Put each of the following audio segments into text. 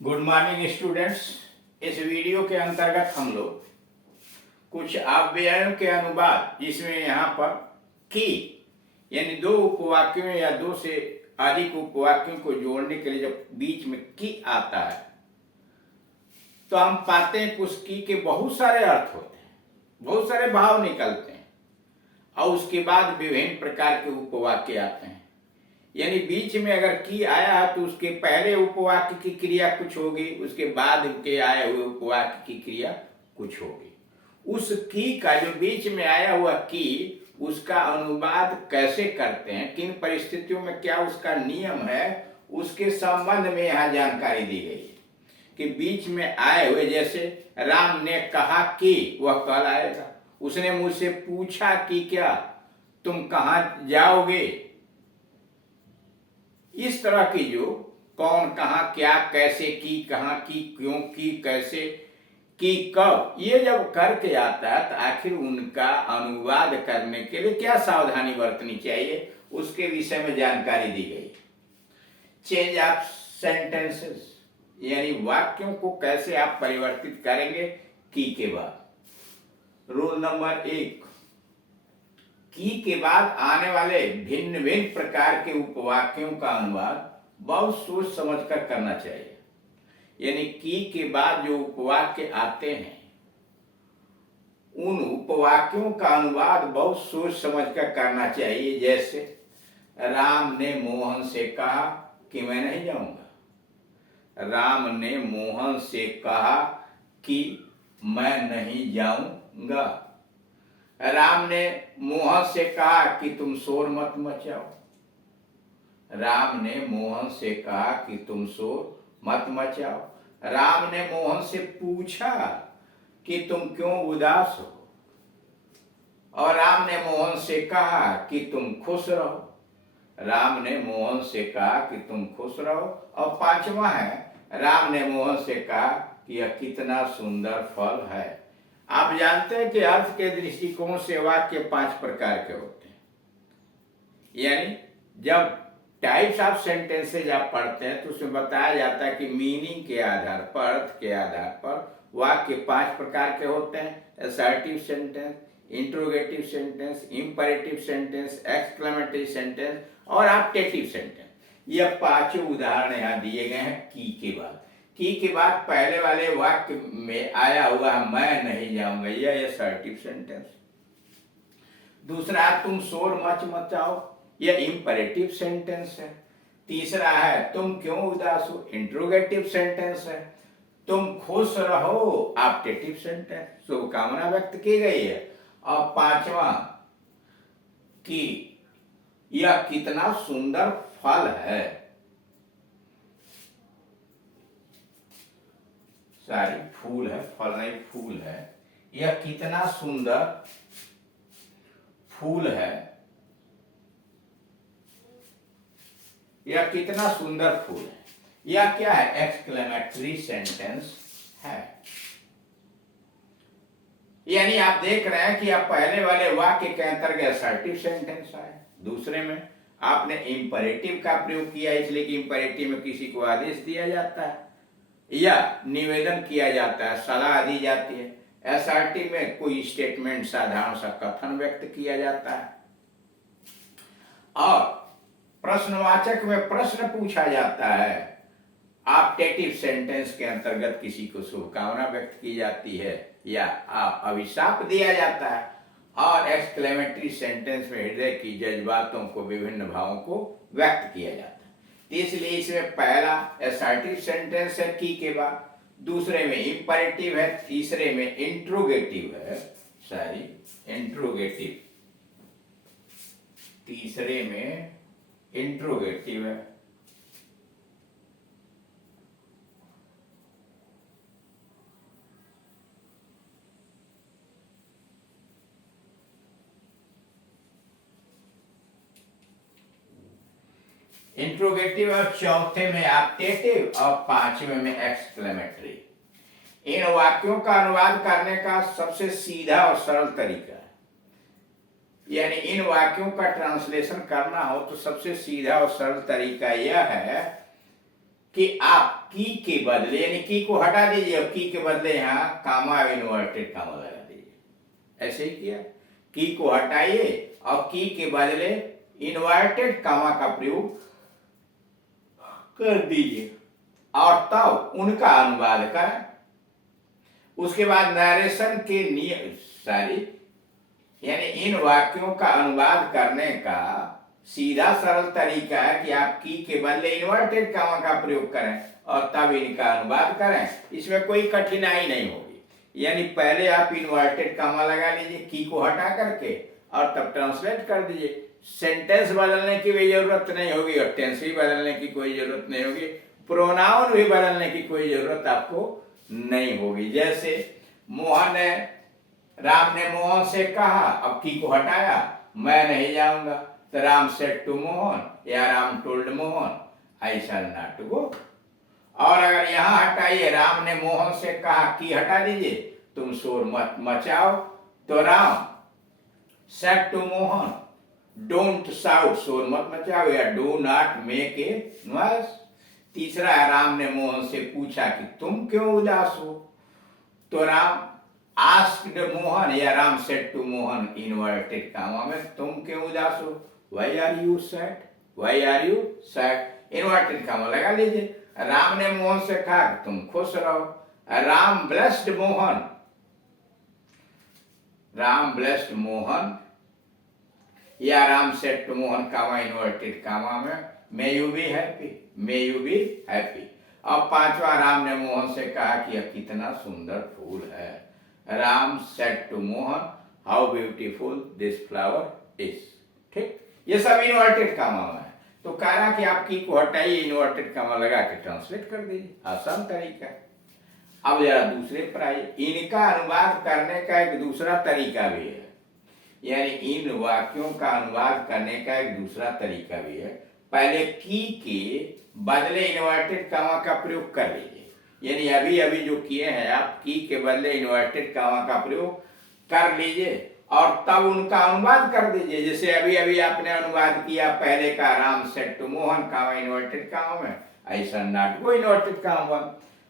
Good morning students. इस video के अंतर्गत हम लोग कुछ अव्ययों के अनुवाद, जिसमें यहाँ पर की यानी दो उपवाक्यों या दो से अधिक उपवाक्यों को जोड़ने के लिए जब बीच में की आता है तो हम पाते हैं कि उस की के बहुत सारे अर्थ होते हैं, बहुत सारे भाव निकलते हैं और उसके बाद विभिन्न प्रकार के उपवाक्य आते हैं। यानी बीच में अगर की आया है तो उसके पहले उपवाक्य की क्रिया कुछ होगी, उसके बाद के आए हुए उपवाक्य की क्रिया कुछ होगी। उस की का जो बीच में आया हुआ की, उसका अनुवाद कैसे करते हैं, किन परिस्थितियों में क्या उसका नियम है, उसके संबंध में यहाँ जानकारी दी गई है कि बीच में आए हुए, जैसे राम ने कहा कि, वह कल आएगा। उसने मुझसे पूछा कि क्या तुम कहाँ जाओगे। इस तरह की जो कौन, कहाँ, क्या, कैसे की, कहाँ की, क्यों की, कैसे की, कब, ये जब करके आता है तो आखिर उनका अनुवाद करने के लिए क्या सावधानी बरतनी चाहिए, उसके विषय में जानकारी दी गई। चेंज ऑफ सेंटेंसेस यानी वाक्यों को कैसे आप परिवर्तित करेंगे की के बाद। रूल नंबर 1, की के बाद आने वाले भिन्न भिन्न प्रकार के उपवाक्यों का अनुवाद बहुत सोच समझकर करना चाहिए। यानी की के बाद जो उपवाक्य आते हैं उन उपवाक्यों का अनुवाद बहुत सोच समझकर करना चाहिए। जैसे राम ने मोहन से कहा कि मैं नहीं जाऊंगा। राम ने मोहन से कहा कि मैं नहीं जाऊंगा। राम ने मोहन से कहा कि तुम शोर मत मचाओ। राम ने मोहन से कहा कि तुम शोर मत मचाओ। राम ने मोहन से पूछा कि तुम क्यों उदास हो, और राम ने मोहन से कहा कि तुम खुश रहो। राम ने मोहन से कहा कि तुम खुश रहो। और पांचवा है, राम ने मोहन से कहा कि यह कितना सुंदर फल है। आप जानते हैं कि अर्थ के दृष्टिकोण से वाक्य 5 प्रकार के होते हैं। यानी जब टाइप्स ऑफ सेंटेंसेज आप पढ़ते हैं तो उसमें बताया जाता है कि मीनिंग के आधार पर, अर्थ के आधार पर वाक्य 5 प्रकार के होते हैं। Assertive sentence, interrogative sentence, imperative sentence, exclamatory sentence और ऑप्टेटिव सेंटेंस। यह 5 उदाहरण यहाँ दिए गए हैं की के बाद। की के बाद पहले वाले वाक्य में आया हुआ है मैं नहीं जाऊंगा, यह असर्टिव सेंटेंस। दूसरा, तुम शोर मच मचाओ, यह इंपरेटिव सेंटेंस है। तीसरा है तुम क्यों उदास हो, इंट्रोगेटिव सेंटेंस है। तुम खुश रहो, ऑप्टेटिव सेंटेंस, शुभकामना व्यक्त की गई है। और पांचवा कि यह कितना सुंदर फल है, सारी फूल है, फल नहीं फूल है। यह कितना सुंदर फूल है, यह कितना सुंदर फूल है। यह क्या है, एक्सक्लेमेटरी सेंटेंस है। यानी आप देख रहे हैं कि आप पहले वाले वाक्य के अंतर्गत असर्टिव सेंटेंस आए, दूसरे में आपने इंपरेटिव का प्रयोग किया, इसलिए कि इंपरेटिव में किसी को आदेश दिया जाता है या निवेदन किया जाता है, सलाह दी जाती है। असर्टिव में कोई स्टेटमेंट, साधारण सा कथन व्यक्त किया जाता है। और प्रश्नवाचक में प्रश्न पूछा जाता है। ऑप्टेटिव सेंटेंस के अंतर्गत किसी को शुभकामना व्यक्त की जाती है या अभिशाप दिया जाता है। और एक्सक्लेमेटरी सेंटेंस में हृदय की जज्बातों को, विभिन्न भावों को व्यक्त किया जाता है। इसलिए इसमें पहला असर्टिव सेंटेंस है की के बाद, दूसरे में इंपरेटिव है, तीसरे में इंट्रोगेटिव है, इंट्रोगेटिव, तीसरे में इंट्रोगेटिव है। इंट्रोगेटिव और चौथे में ऑप्टेटिव और पांचवें में एक्सक्लेमेटरी। इन वाक्यों का अनुवाद करने का सबसे सीधा और सरल तरीका है। यानी इन वाक्यों का ट्रांसलेशन करना हो तो सबसे सीधा और सरल तरीका यह है कि आप की के बदले, यानी की को हटा दीजिए और की के बदले यहाँ कामा इन्वर्टेड कामा लगा दीजिए। ऐसे ही किया, की को हटाइए और की के बदले इन्वर्टेड कामा का प्रयोग कर दीजिए और तब उनका अनुवाद करें। उसके बाद नरेशन के नियम सारी, यानी इन वाक्यों का अनुवाद करने का सीधा सरल तरीका है कि आप की के बदले इन्वर्टेड कामा का प्रयोग करें और तब इनका अनुवाद करें। इसमें कोई कठिनाई नहीं होगी। यानी पहले आप इन्वर्टेड कामा लगा लीजिए की को हटा करके और तब ट्रांसलेट कर दीजिए। सेंटेंस बदलने की भी जरूरत नहीं होगी और टेंस भी बदलने की कोई जरूरत नहीं होगी, प्रोनाउन भी बदलने की कोई जरूरत आपको नहीं होगी। जैसे मोहन ने, राम ने मोहन से कहा, अब की को हटाया, मैं नहीं जाऊंगा, तो राम सेड टू मोहन या Ram told Mohan I shall not go. और अगर यहां हटाइए, राम ने मोहन से कहा, की हटा दीजिए, तुम शोर मत मचाओ, तो Ram said to Mohan don't shout, शोर मत मचाओ या do not make a noise. तीसरा है, राम ने मोहन से पूछा कि तुम क्यों उदास हो, तो राम आस्क्ड मोहन या Ram said to Mohan inverted comma में, तुम क्यों उदास हो, why are you sad, why are you sad, inverted comma लगा लीजिए। राम ने मोहन से कहा तुम खुश रहो, राम ब्लेस्ड मोहन, राम ब्लेस्ड मोहन या Ram said to Mohan comma inverted comma में, may you be happy, may you be happy. अब पांचवा, राम ने मोहन से कहा कि यह कितना सुंदर फूल है, Ram said to Mohan how beautiful this flower is. ठीक, ये सब इन्वर्टेड कामा में है। तो कह रहा कि आप की को हटाइए, इन्वर्टेड कामा लगा के ट्रांसलेट कर दीजिए, आसान तरीका है। अब जरा दूसरे पर आइए, इनका अनुवाद करने का एक दूसरा तरीका भी है, यानी इन वाक्यों का अनुवाद करने का एक दूसरा तरीका भी है। पहले की के बदले इन्वर्टेड कामा का प्रयोग कर लीजिए, यानी अभी अभी जो किए हैं आप, की के बदले इन्वर्टेड कामा का प्रयोग कर लीजिए और तब उनका अनुवाद कर दीजिए। जैसे अभी अभी आपने अनुवाद किया पहले का, Ram said to Mohan comma inverted comma में, ऐसा नॉट गो इन्वर्टेड कामा,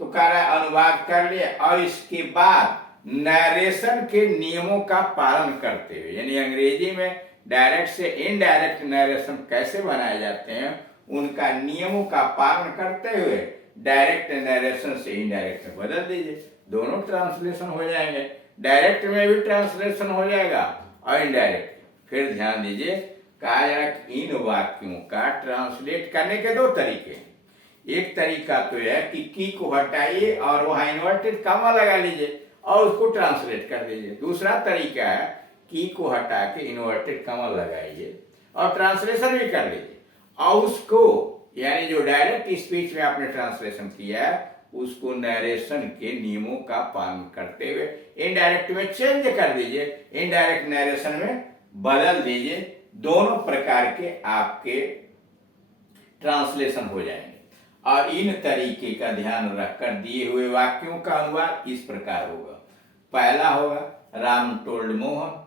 तो कह रहा है अनुवाद कर लिए और इसके बाद नरेशन के नियमों का पालन करते हुए, यानी अंग्रेजी में डायरेक्ट से इनडायरेक्ट नरेशन कैसे बनाए जाते हैं उनका नियमों का पालन करते हुए डायरेक्ट नरेशन से इनडायरेक्ट में बदल दीजिए, दोनों ट्रांसलेशन हो जाएंगे। डायरेक्ट में भी ट्रांसलेशन हो जाएगा और इनडायरेक्ट। फिर ध्यान दीजिए, कहा जा इन वाक्यों का ट्रांसलेट करने के दो तरीके हैं। एक तरीका तो है कि की को हटाइए और वहां इन्वर्टेड कामा लगा लीजिए और उसको ट्रांसलेट कर दीजिए। दूसरा तरीका है की को हटा के इन्वर्टेड कामा लगाइए और ट्रांसलेशन भी कर लीजिए और उसको, यानी जो डायरेक्ट स्पीच में आपने ट्रांसलेशन किया है उसको नरेशन के नियमों का पालन करते हुए इनडायरेक्ट में चेंज कर दीजिए, इनडायरेक्ट नरेशन में बदल दीजिए। दोनों प्रकार के आपके ट्रांसलेशन हो जाएंगे और इन तरीके का ध्यान रखकर दिए हुए वाक्यों का अनुवाद इस प्रकार होगा। पहला होगा, Ram told Mohan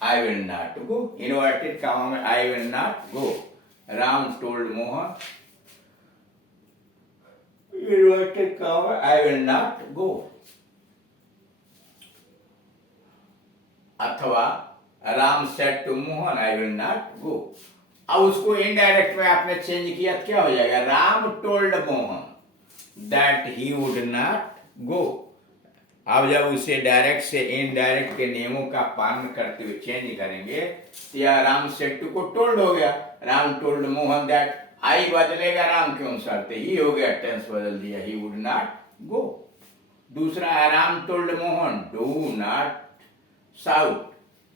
I will not go, inverted comma में I will not go, Ram told Mohan inverted comma I will not go. अथवा Ram said to Mohan I will not go. अब उसको इनडायरेक्ट में आपने चेंज किया तो क्या हो जाएगा, Ram told Mohan that he would not go. अब जब उसे डायरेक्ट से इनडायरेक्ट के नियमों का पालन करते हुए चेंज करेंगे तो यह राम सेड टू को टोल्ड हो गया, राम टोल्ड मोहन दैट, आई बदलेगा राम के अनुसार तो ही हो गया, टेंस बदल दिया, ही वुड नॉट गो। दूसरा है, Ram told Mohan do not shout,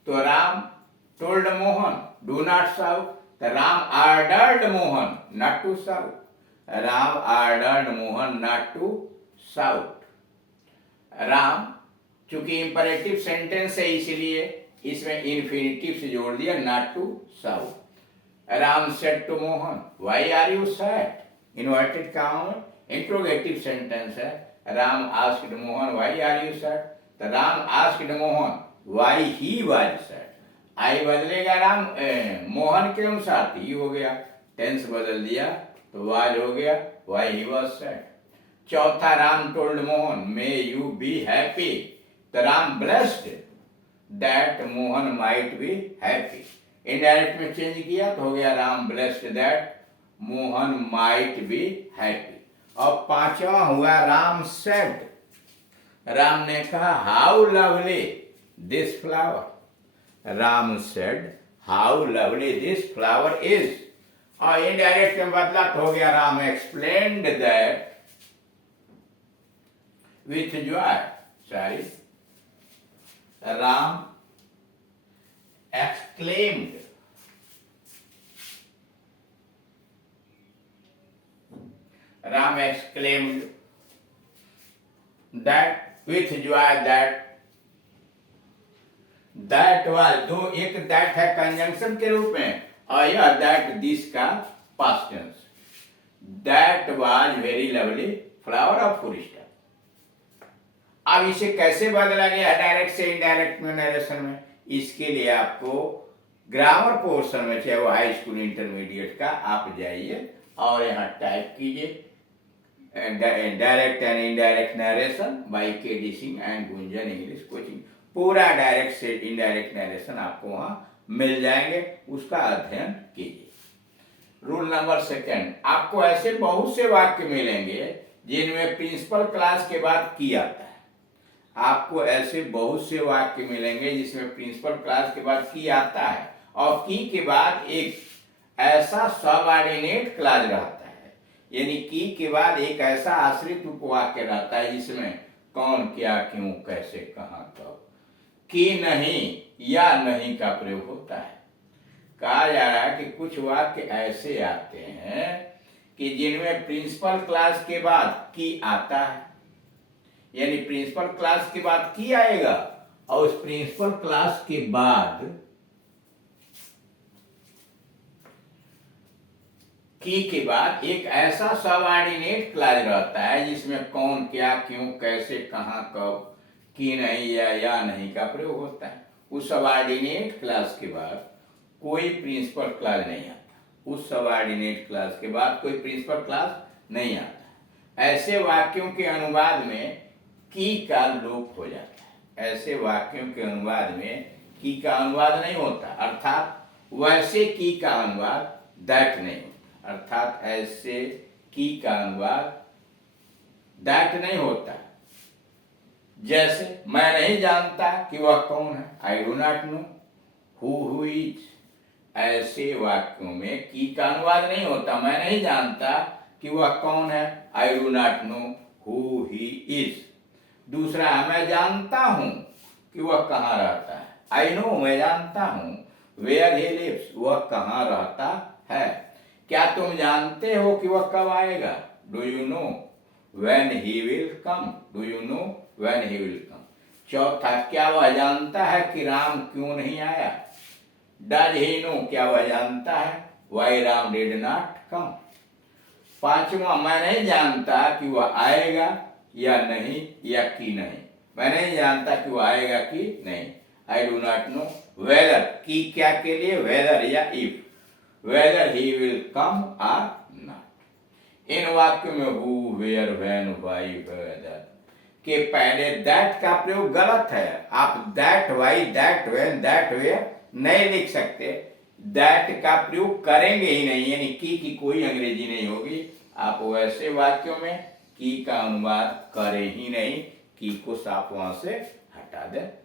तो Ram told Mohan do not shout, तो Ram ordered Mohan not to shout, Ram ordered Mohan not to shout. Ram चूंकि इंपरेटिव सेंटेंस है इसलिए इसमें इन्फिनिटिव से जोड़ दिया, not to shout. Ram said to Mohan why are you sad, inverted comma में इंट्रोगेटिव सेंटेंस है, Ram asked Mohan why are you sad, तो Ram asked Mohan why he was sad, I बदलेगा राम मोहन के अनुसार ही हो गया, टेंस बदल दिया तो वाज हो गया, व्हाई ही वाज सैड। चौथा, Ram told Mohan may you be happy, the Ram blessed that Mohan might be happy. Indirect में चेंज किया तो हो गया Ram blessed that Mohan might be happy. और पांचवा हुआ राम सेड, राम ने कहा how lovely this flower, Ram said how lovely this flower is. और इनडायरेक्ट में बदला तो हो गया Ram explained that with joy, sorry Ram exclaimed, Ram exclaimed that with joy that was, दो एक that है कंजंक्शन के रूप में और यह that दिस का past tense, that was very lovely flower of फुल। अब इसे कैसे बदला गया डायरेक्ट से इनडायरेक्ट में नरेशन में, इसके लिए आपको ग्रामर पोर्शन में, चाहे वो हाई स्कूल इंटरमीडिएट का, आप जाइए और यहाँ टाइप कीजिए direct and indirect narration by K D. Singh and Gunjan English coaching. पूरा डायरेक्ट से इनडायरेक्ट नरेशन आपको वहाँ मिल जाएंगे, उसका अध्ययन कीजिए। रूल नंबर सेकेंड, आपको ऐसे बहुत से वाक्य मिलेंगे जिनमें प्रिंसिपल क्लास के बाद की आता है। आपको ऐसे बहुत से वाक्य मिलेंगे जिसमें प्रिंसिपल क्लास के बाद की आता है और की के बाद एक ऐसा सबऑर्डिनेट क्लास रहता है, यानी की के बाद एक ऐसा आश्रित उपवाक्य रहता है जिसमें कौन, क्या, क्यों, कैसे, कहाँ, कब, की, नहीं या नहीं का प्रयोग होता है। कहा जा रहा है कि कुछ वाक्य ऐसे आते हैं कि जिनमें प्रिंसिपल क्लास के बाद की आता है, यानी प्रिंसिपल क्लास के बाद की आएगा और उस प्रिंसिपल क्लास के बाद की के बाद एक ऐसा सबऑर्डिनेट क्लास रहता है जिसमें कौन, क्या, क्यों, कैसे, कहाँ, कब, की, नहीं या नहीं का प्रयोग होता है। उस सबऑर्डिनेट क्लास के बाद कोई प्रिंसिपल क्लास नहीं आता, उस सबऑर्डिनेट क्लास के बाद कोई प्रिंसिपल क्लास नहीं आता। ऐसे वाक्यों के अनुवाद में की का लोप हो जाता है, ऐसे वाक्यों के अनुवाद में की का अनुवाद नहीं होता, अर्थात वैसे की का अनुवाद दैट नहीं होता, अर्थात ऐसे की का अनुवाद दैट नहीं होता। जैसे मैं नहीं जानता कि वह कौन है, आई do not know who is. ऐसे वाक्यों में की का अनुवाद नहीं होता, मैं नहीं जानता कि वह कौन है, आई do not know who he is. दूसरा है मैं जानता हूं कि वह कहाँ रहता है, आई नो मैं जानता हूं, वेयर ही लिव्स वह कहाँ रहता है। क्या तुम जानते हो कि वह कब आएगा, do you know when he will come, do you know when he will कम। चौथा, क्या वह जानता है कि राम क्यों नहीं आया, डज ही नो क्या वह जानता है why Ram did not come. पांचवा, मैं नहीं जानता कि वह आएगा या नहीं या कि नहीं, मैं नहीं जानता कि वह आएगा कि नहीं, I do not know whether, की क्या के लिए, वेदर या if, whether he will come और नॉट। इन वाक्यों में who, where, when, why, whether के पहले दैट का प्रयोग गलत है। आप that why, that when, that where नहीं लिख सकते, दैट का प्रयोग करेंगे ही नहीं, यानी की कोई अंग्रेजी नहीं होगी। आप वैसे वाक्यों में की का अनुवाद करें ही नहीं, की को साफ वहां से हटा दें।